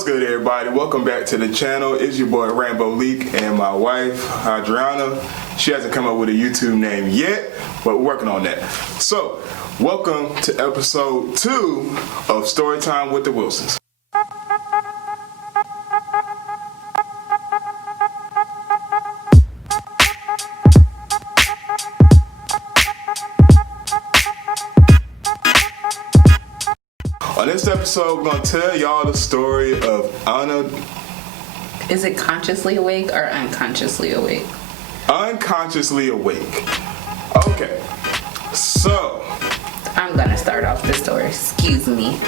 What's good, everybody? Welcome back to the channel. It's your boy Rambo Leak and my wife Adriana. She hasn't come up with a YouTube name yet, but we're working on that. So, welcome to episode 2 of Storytime with the Wilsons. On this episode, we're going to tell y'all the story of Anna. Is it consciously awake or unconsciously awake? Unconsciously awake. Okay, so I'm going to start off the story. Excuse me.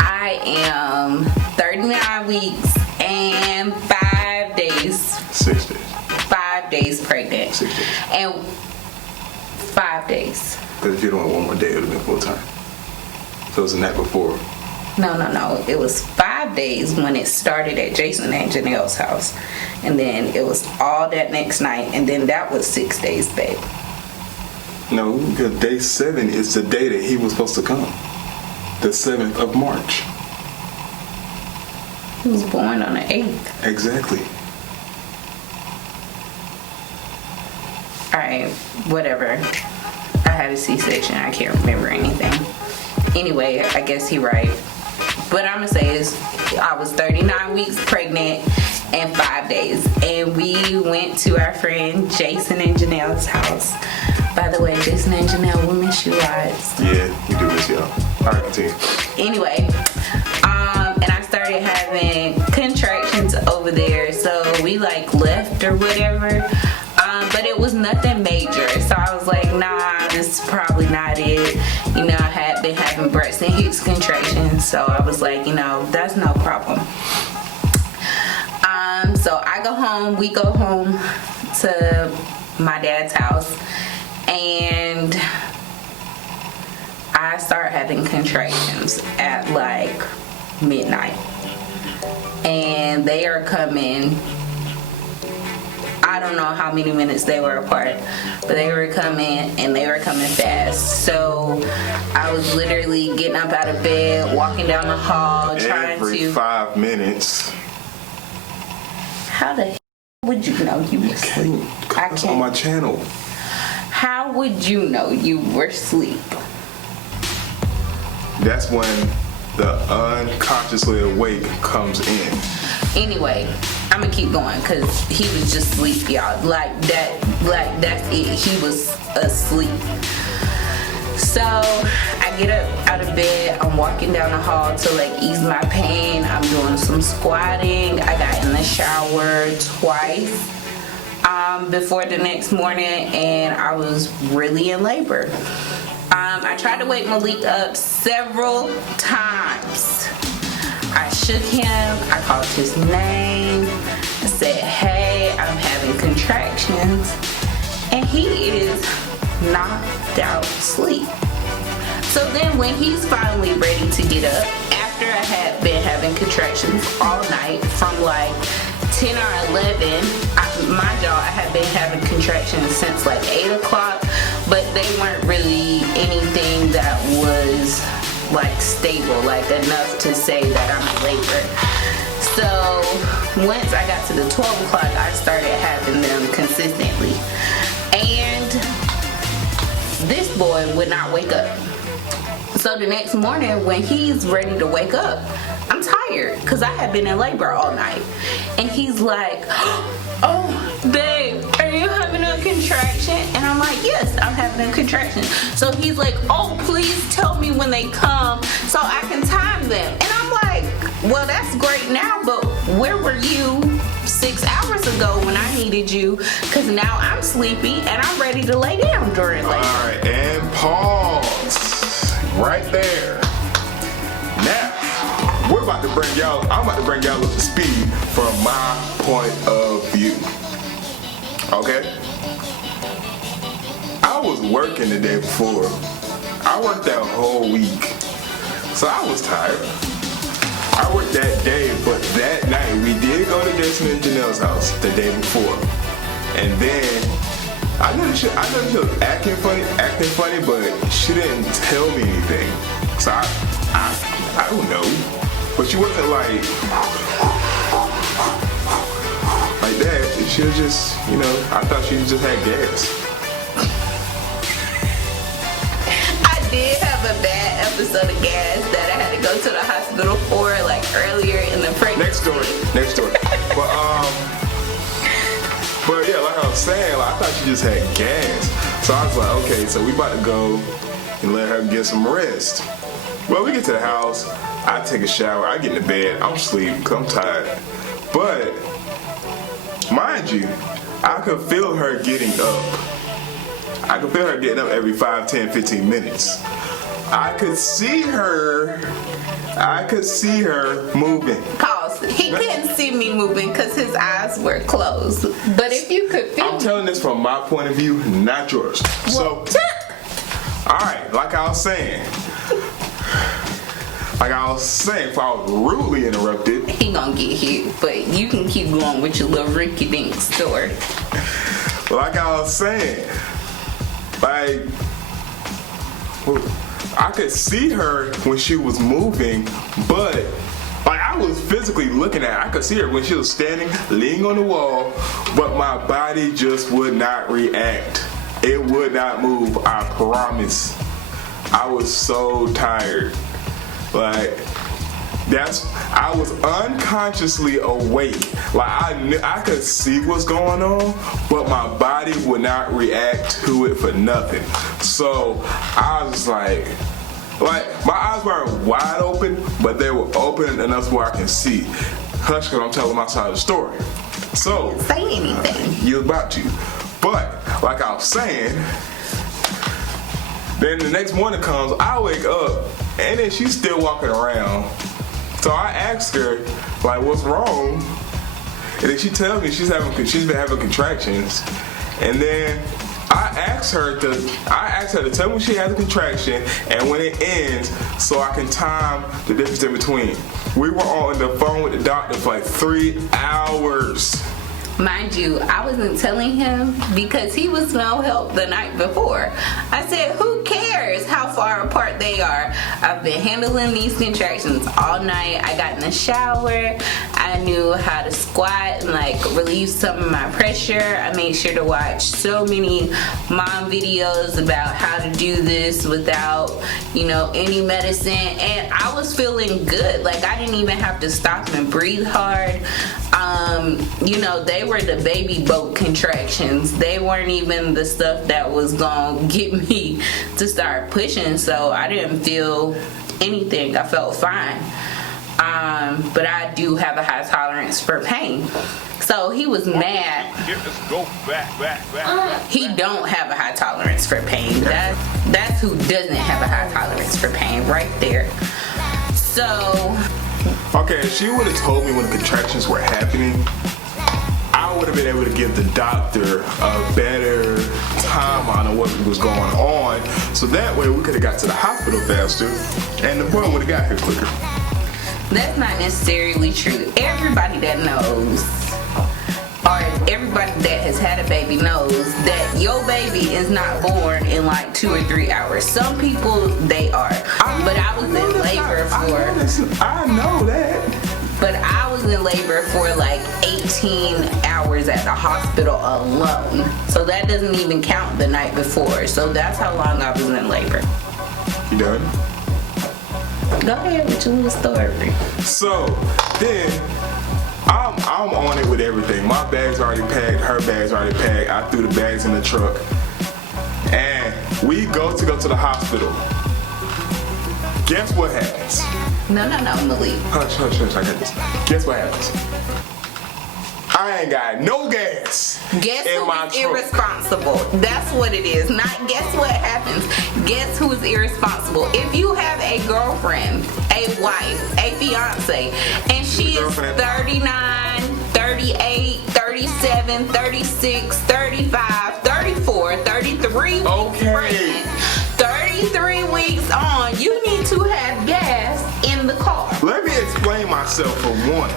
I am 39 weeks and 5 days. 6 days. 5 days pregnant. 6 days. And 5 days. Because if you don't want one more day, it would have been full time. So it was a night before. No. It was 5 days when it started at Jason and Janelle's house. And then it was all that next night. And then that was 6 days, babe. No, because day 7 is the day that he was supposed to come. The 7th of March. He was born on the 8th. Exactly. Alright, whatever. I had a C-section. I can't remember anything. Anyway, I guess he right. What I'm gonna say is I was 39 weeks pregnant and 5 days. And we went to our friend Jason and Janelle's house. By the way, Jason and Janelle, we miss you guys. Yeah, we do miss y'all. Alright, continue. Anyway, and I started having contractions over there. So we left or whatever. But it was nothing major. So I was like, nah, this is probably not it. I had been having breast and hips contractions. So I was like, that's no problem. So I go home, we go home to my dad's house. And I start having contractions at midnight. And they are coming, I don't know how many minutes they were apart, but they were coming and they were coming fast. So I was literally getting up out of bed, walking down the hall, trying to... Every 5 minutes. How the hell would you know you were asleep? I can't. On my channel. How would you know you were asleep? That's when the unconsciously awake comes in. Anyway, I'm gonna keep going because he was just asleep, y'all. That's it. He was asleep. So I get up out of bed. I'm walking down the hall to ease my pain. I'm doing some squatting. I got in the shower twice before the next morning, and I was really in labor. I tried to wake Malik up several times. I shook him, I called his name, I said, hey, I'm having contractions, and he is knocked out asleep. So then when he's finally ready to get up, after I had been having contractions all night from 10 or 11, mind y'all, I had been having contractions since 8 o'clock, but they weren't really anything that was stable, enough to say that I'm in labor. So once I got to the 12 o'clock, I started having them consistently. And this boy would not wake up. So the next morning when he's ready to wake up, I'm tired because I had been in labor all night. And he's like, oh, babe, are you having a contraction? And I'm like, yes, I'm having a contraction. So he's like, oh, please tell me when they come so I can time them. And I'm like, well, that's great now, but where were you 6 hours ago when I needed you? Because now I'm sleepy and I'm ready to lay down during labor. All right, and pause right there. Now, I'm about to bring y'all up to speed from my point of view. Okay? I was working the day before. I worked that whole week. So I was tired. I worked that day, but that night we did go to Jason and Janelle's house the day before. And then I know she was acting funny, but she didn't tell me anything. So I don't know. But she wasn't like that. She was just, I thought she just had gas. I did have a bad episode of gas that I had to go to the hospital for, like earlier in the pregnancy. Next story. But yeah, like I was saying, I thought she just had gas. So I was like, okay, so we about to go and let her get some rest. Well, we get to the house, I take a shower, I get in the bed, I'm asleep because I'm tired. But, mind you, I could feel her getting up. I could feel her getting up every 5, 10, 15 minutes. I could see her moving. Pause. He couldn't see me moving because his eyes were closed. But if you could feel I'm telling this from my point of view, not yours. So, alright, like I was saying, if I was rudely interrupted. He gonna get hit, but you can keep going with your little rinky-dink story. Like I was saying, I could see her when she was moving, but I was physically looking at her. I could see her when she was standing, leaning on the wall, but my body just would not react. It would not move, I promise. I was so tired. I was unconsciously awake. I could see what's going on, but my body would not react to it for nothing. So I was just like my eyes weren't wide open, but they were open enough where I can see. Hush, because I'm telling my side of the story. So say anything. You're about to. But like I was saying, then the next morning comes, I wake up, and then she's still walking around. So I asked her, what's wrong? And then she tells me she's been having contractions. And then I asked her to tell me when she has a contraction and when it ends, so I can time the difference in between. We were on the phone with the doctor for 3 hours. Mind you, I wasn't telling him because he was no help the night before. I said, who cares how far apart they are? I've been handling these contractions all night. I got in the shower. I knew how to squat and relieve some of my pressure. I made sure to watch so many mom videos about how to do this without, any medicine. And I was feeling good. I didn't even have to stop and breathe hard. They were the baby boat contractions. They weren't even the stuff that was gonna get me to start pushing, so I didn't feel anything. I felt fine. But I do have a high tolerance for pain. So he was mad. He don't have a high tolerance for pain. That's who doesn't have a high tolerance for pain right there. So okay, if she would have told me when the contractions were happening, I would have been able to give the doctor a better timeline of what was going on, so that way we could have got to the hospital faster and the boy would have got here quicker. That's not necessarily true. Everybody that knows, or everybody that has had a baby knows that your baby is not born in 2 or 3 hours. Some people, they are. But I was in labor I know that. But I was in labor for 18 hours at the hospital alone. So that doesn't even count the night before. So that's how long I was in labor. You done? Go ahead with your little story. So then I'm on it with everything. My bag's already packed, her bag's already packed. I threw the bags in the truck. And we go to the hospital. Guess what happens? No, Malik. Hush, I got this. Guess what happens? I ain't got no gas. Guess in who my is truck. irresponsible? That's what it is. Not guess what happens. Guess who is irresponsible? If you have a girlfriend, a wife, a fiance, and she is 39, 38, 37, 36, 35, 34, 33 weeks pregnant, 33 weeks on, you need to have gas in the car. Let me explain myself for one.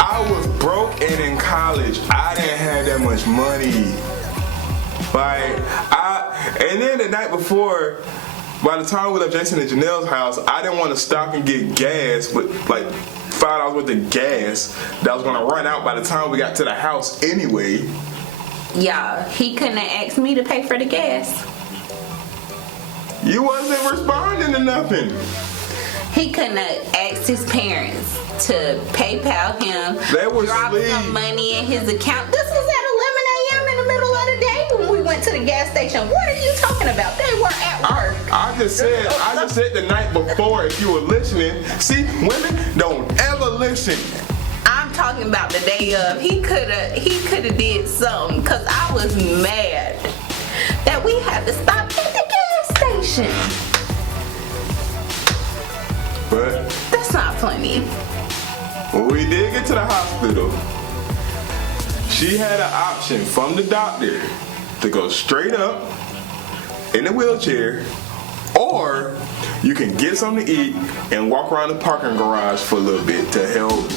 I was broke and in college. I didn't have that much money. And then the night before, by the time we left Jason and Janelle's house, I didn't want to stop and get gas with like $5 worth of gas that was gonna run out by the time we got to the house anyway. Y'all, he couldn't have asked me to pay for the gas. You wasn't responding to nothing. He couldn't have asked his parents to PayPal him, They were drop asleep. some money in his account. This was at 11 a.m. in the middle of the day when we went to the gas station. What are you talking about? They were at work. I just said the night before if you were listening. See, women don't ever listen. I'm talking about the day of. He could have did something because I was mad that we had to stop at the gas station. But That's not funny. when we did get to the hospital, she had an option from the doctor to go straight up in the wheelchair, or you can get something to eat and walk around the parking garage for a little bit to help,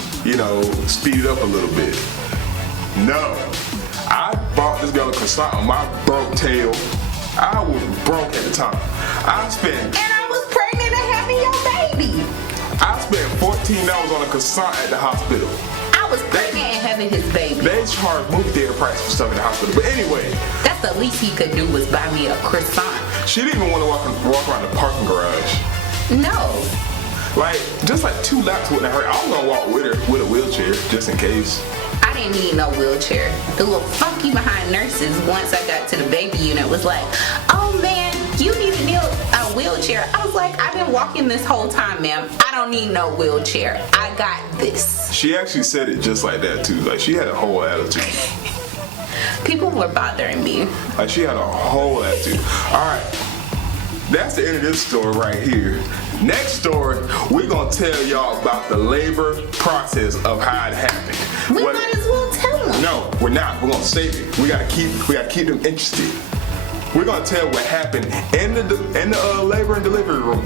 speed it up a little bit. No. I bought this girl a croissant on my broke tail. I was broke at the time. And I was pregnant and having your baby. I spent $14 on a croissant at the hospital. I was pregnant and having his baby. They charge movie theater price for stuff in the hospital. But anyway, That's the least he could do was buy me a croissant. she didn't even want to walk around the parking garage. No. Just like 2 laps wouldn't hurt. I was gonna walk with her with a wheelchair just in case. I didn't need no wheelchair. The little funky behind nurses, once I got to the baby unit, was like, oh man, you need a wheelchair. I was like, I've been walking this whole time, ma'am. I don't need no wheelchair. I got this. She actually said it just like that too. Like she had a whole attitude. People were bothering me. Like she had a whole attitude. Alright. That's the end of this story right here. Next story, we're gonna tell y'all about the labor process of how it happened. We might as well tell them. No, we're not. We're gonna save it. We gotta keep them interested. We're gonna tell what happened in the labor and delivery room.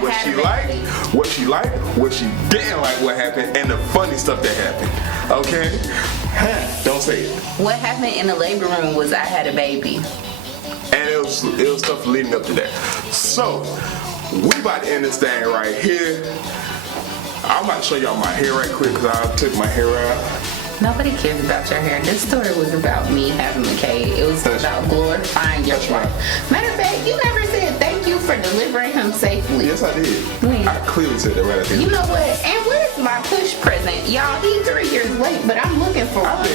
What she liked, what she didn't like, what happened, and the funny stuff that happened. Okay? Don't say it. What happened in the labor room was I had a baby. And it was stuff leading up to that. So, we about to end this thing right here. I'm about to show y'all my hair right quick because I took my hair out. Nobody cares about your hair. This story was about me having McKay. It was about glorifying your wife. Matter of fact, you never said thank you for delivering him safely. Yes, I did. When? I clearly said that right at the end. You know what? And where's my push present? Y'all, he's 3 years late, but I'm looking for one.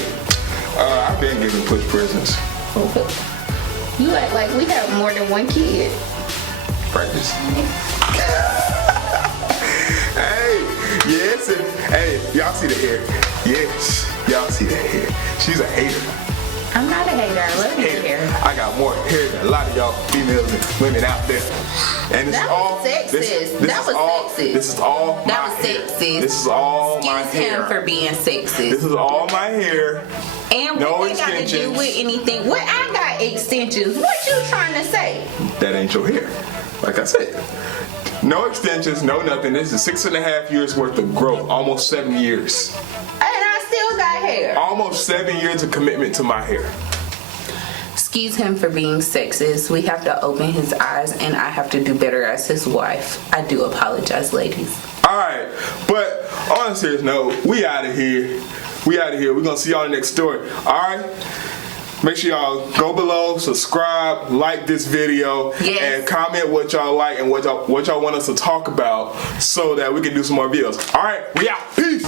I've been giving push presents. You act like we have more than one kid. Practice. Hey, yes, hey, y'all see the hair? Yes, y'all see the hair. She's a hater. I'm not a hater. I love your hair. I got more hair than a lot of y'all females and women out there. And That was sexist. This is all my That was hair. sexist. This is all my Excuse hair. him for being sexist. This is all my hair. And No what they got to do extensions. with anything? What I got extensions. What you trying to say? That ain't your hair. Like I said. No extensions, no nothing. This is 6.5 years worth of growth. Almost 7 years. And I still got hair. Almost 7 years of commitment to my hair. Excuse him for being sexist. We have to open his eyes, and I have to do better as his wife. I do apologize, ladies. Alright, but on a serious note, we out of here. We're gonna see y'all in the next story. Alright? Make sure y'all go below, subscribe, like this video, Yes. and comment what y'all like and what y'all want us to talk about so that we can do some more videos. Alright, we out. Peace.